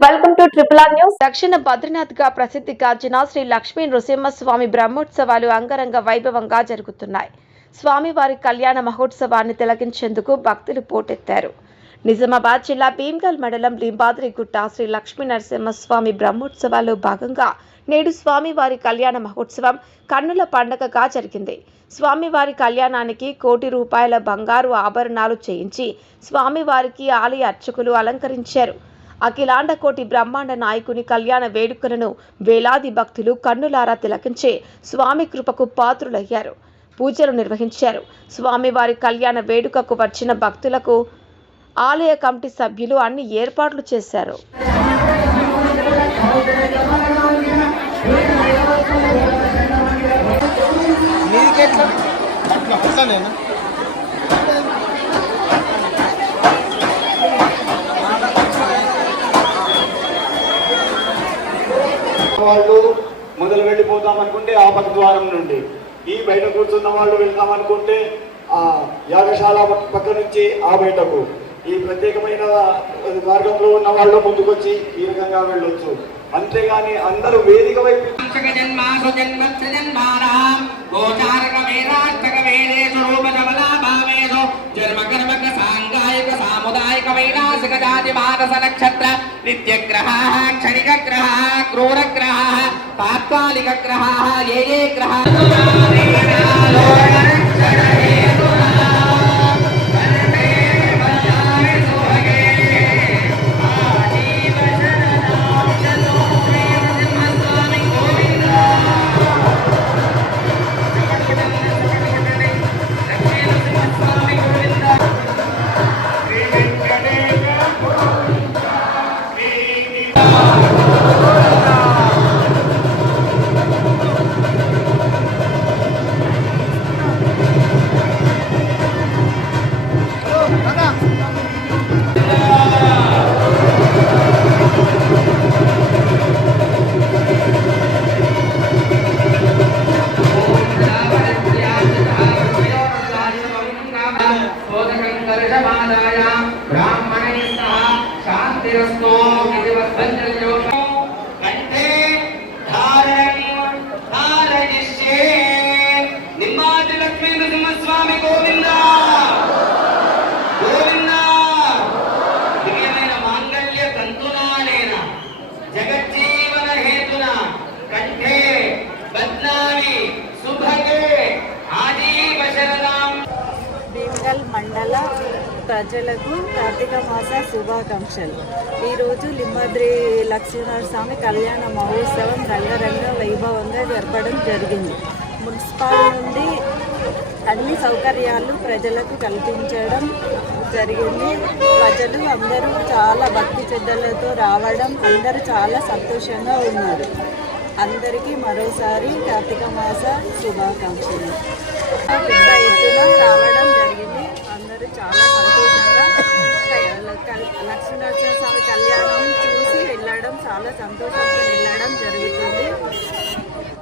Triple R news దక్షిణ బద్రీనాథ్గా ప్రసిద్ధి గాంచిన శ్రీ లక్ష్మీ నృసింహస్వామి బ్రహ్మోత్సవాలు అంగరంగ వైభవంగా జరుగుతున్నాయి. స్వామివారి కళ్యాణ మహోత్సవాన్ని తిలకించేందుకు భక్తులు పోటెత్తారు. నిజామాబాద్ జిల్లా భీమ్గల్ మండలం లింబాద్రిగుట్ట శ్రీ లక్ష్మీ నరసింహస్వామి బ్రహ్మోత్సవాల్లో భాగంగా నేడు స్వామివారి కళ్యాణ మహోత్సవం కన్నుల పండగగా జరిగింది. స్వామివారి కళ్యాణానికి కోటి రూపాయల బంగారు ఆభరణాలు చేయించి స్వామివారికి ఆలయ అర్చకులు అలంకరించారు. అఖిలాండ కోటి బ్రహ్మాండ నాయకుని కళ్యాణ వేడుకలను వేలాది భక్తులు కన్నులారా తిలకించే స్వామి కృపకు పాత్రులయ్యారు. పూజలు నిర్వహించారు. స్వామివారి కళ్యాణ వేడుకకు వచ్చిన భక్తులకు ఆలయ కమిటీ సభ్యులు అన్ని ఏర్పాట్లు చేశారు. నీకెట్లా వాళ్ళు మొదలు వెళ్ళిపోతాం అనుకుంటే ఆ పక్క ద్వారం నుండి. ఈ బయట కూర్చున్న వాళ్ళు వెళ్తాం అనుకుంటే ఆ యాగశాల పక్క- నుంచి ఆ బయటకు. ఈ ప్రత్యేకమైన మార్గంలో ఉన్న వాళ్ళు ముందుకొచ్చి ఈ రకంగా వెళ్ళొచ్చు. అంతేగాని అందరూ వేదిక వైపు జన్మాసు మానస నక్షత్ర నిత్యగ్రహ క్షణిక గ్రహ క్రూర గ్రహ తాత్కాలిక గ్రహ दर्शमादाय ब्राह्मणे सह शान्तिरस्तोति दिवसञ्जलि భీమగల్ మండల ప్రజలకు కార్తీక మాస శుభాకాంక్షలు. ఈరోజు లింబాద్రి లక్ష్మీనరస్వామి కళ్యాణ మహోత్సవం రంగరంగ వైభవంగా జరపడం జరిగింది. మున్సిపాల్ నుండి అన్ని సౌకర్యాలు ప్రజలకు కల్పించడం జరిగింది. ప్రజలు అందరూ చాలా భక్తి శ్రద్ధలతో రావడం అందరూ చాలా సంతోషంగా ఉన్నారు. అందరికీ మరోసారి కార్తీక మాస శుభాకాంక్షలు. పెద్ద రావడం జరిగింది. అందరూ చాలా సంతోషంగా లక్ష్మీనరసింహ స్వామి కళ్యాణం చూసి వెళ్ళడం చాలా సంతోషంగా వెళ్ళడం జరుగుతుంది.